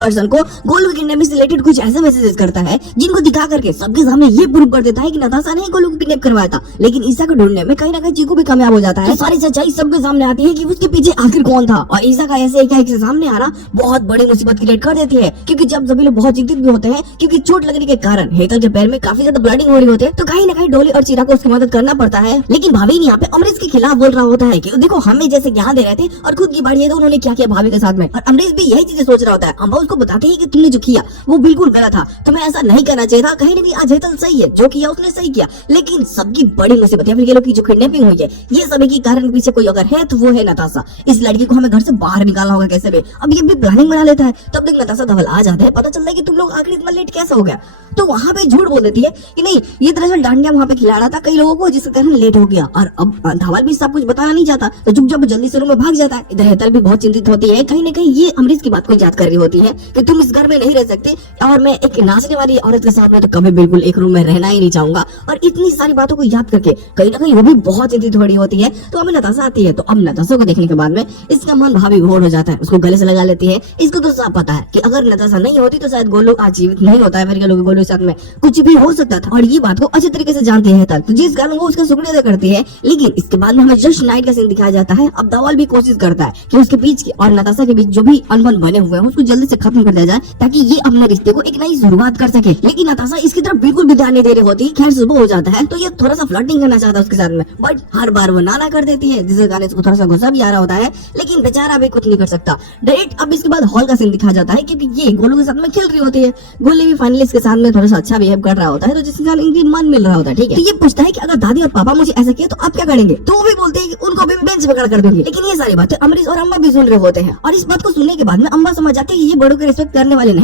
Person को गोलू की kidnapping से रिलेटेड कुछ ऐसे मैसेजेस करता है जिनको दिखा करके सबके सामने ये प्रूव कर देता है कि नताशा ने गोलू को किडनैप करवाया था। लेकिन ईसा को ढूंढने में कहीं ना कहीं चीकू भी कामयाब हो जाता है। तो सारी सच्चाई सबके सामने आती है कि उसके पीछे आखिर कौन था, और ईसा का ऐसे एक से सामने आना बहुत बड़ी मुसीबत क्रिएट कर देती है। क्योंकि जब सभी लोग बहुत चिंतित भी होते हैं क्योंकि चोट लगने के कारण हेतल के पैर में काफी ज्यादा ब्लडिंग हो रही होती है, तो कहीं ना कहीं डोली और चीरा को उसकी मदद करना पड़ता है। लेकिन भाभी यहाँ पे अमरीश के खिलाफ बोल रहा होता है कि देखो हमें जैसे यहाँ दे रहे थे और खुद की बाड़ी है तो उन्होंने क्या किया भाभी के साथ में, और अमरीश भी यही चीजें सोच रहा होता है। अम्बा उसको बताते हैं कि तुमने जो किया वो बिल्कुल गलत था, तुम्हें ऐसा नहीं करना चाहिए था। कहीं ना कहीं आज हेतल सही है, जो किया उसने सही किया। लेकिन सबकी बड़ी मुसीबत है ये लोग की जो किडनैपिंग हुई है, ये सभी की कारण के पीछे कोई अगर है तो वो है नताशा। इस लड़की को हमें घर से बाहर निकालना होगा कैसे भी। अब ये भी प्लानिंग बना लेता है। तब तक नताशा धवल आ जाते हैं, पता चलता है कि तुम लोग आखिर इतना लेट कैसे हो गया। तो वहां पे झूठ बोल देती है कि नहीं ये दरअसल डांडिया वहां पे खिला रहा था कई लोगों को जिसके कारण लेट हो गया। और अब धवल भी सब कुछ बताना नहीं चाहता तो चुपचाप जल्दी से रूम में भाग जाता है। इधर हेतल भी बहुत चिंतित होती है, कहीं ना कहीं ये अमरीश की बात को याद कर रही होती है कि तुम इस घर में नहीं रह सकते और मैं एक नाचने वाली औरत के साथ में तो कभी बिल्कुल एक रूम में रहना ही नहीं चाहूंगा। और इतनी सारी बातों को याद करके कहीं ना कहीं वो भी बहुत चिंतित हो रही होती है। तो हमें नताशा आती है, तो अब नताशा को देखने के बाद में इसका मन भाभी घोर हो जाता है, उसको गले से लगा लेती है। इसको तो साफ पता है कि अगर नताशा नहीं होती तो शायद गोलू आज जीवित नहीं होता है, फिर गोलू के साथ में कुछ भी हो सकता था। और ये बात को अच्छे तरीके से जानती है तो जिस कारण वो उसका शुक्रिया अदा करती है। लेकिन इसके बाद में हमें जस्ट नाइट का सीन दिखाया जाता है। अब धवल भी कोशिश करता है कि उसके बीच की और नताशा के बीच जो भी अनबन बने हुए हैं उसको जल्दी से खत्म कर दिया जाए ताकि ये अपने रिश्ते को एक नई शुरुआत कर सके। लेकिन नताशा इसकी तरफ बिल्कुल भी ध्यान नहीं दे रही होती। खैर सुबह हो जाता है तो ये थोड़ा सा फ्लर्टिंग करना चाहता है उसके साथ में, बट हर बार वो नाना कर देती है जिसके कारण इसको थोड़ा सा गुस्सा भी आ रहा होता है। लेकिन बेचारा भी कुछ नहीं कर सकता। डायरेक्ट अब इसके बाद हॉल का सीन दिखाया जाता है क्योंकि ये गोलू के साथ में खेल रही होती है। गोली भी फाइनली इसके साथ में थोड़ा सा अच्छा बिहेव कर रहा होता है, तो जिसके कारण इनकी मन मिल रहा होता है। ठीक है, तो ये पूछता है कि अगर दादी और पापा मुझे ऐसा किया तो आप क्या करेंगे, तो वो भी बोलते हैं कि उनको भी बेंच पकड़ कर देंगे। लेकिन ये सारी बातें अमरीश और अम्बा भी सुन रहे होते हैं और इस बात को सुनने के बाद में अम्बा समझ जाती है कि ये बड़ों के रिस्पेक्ट करने वाले नहीं।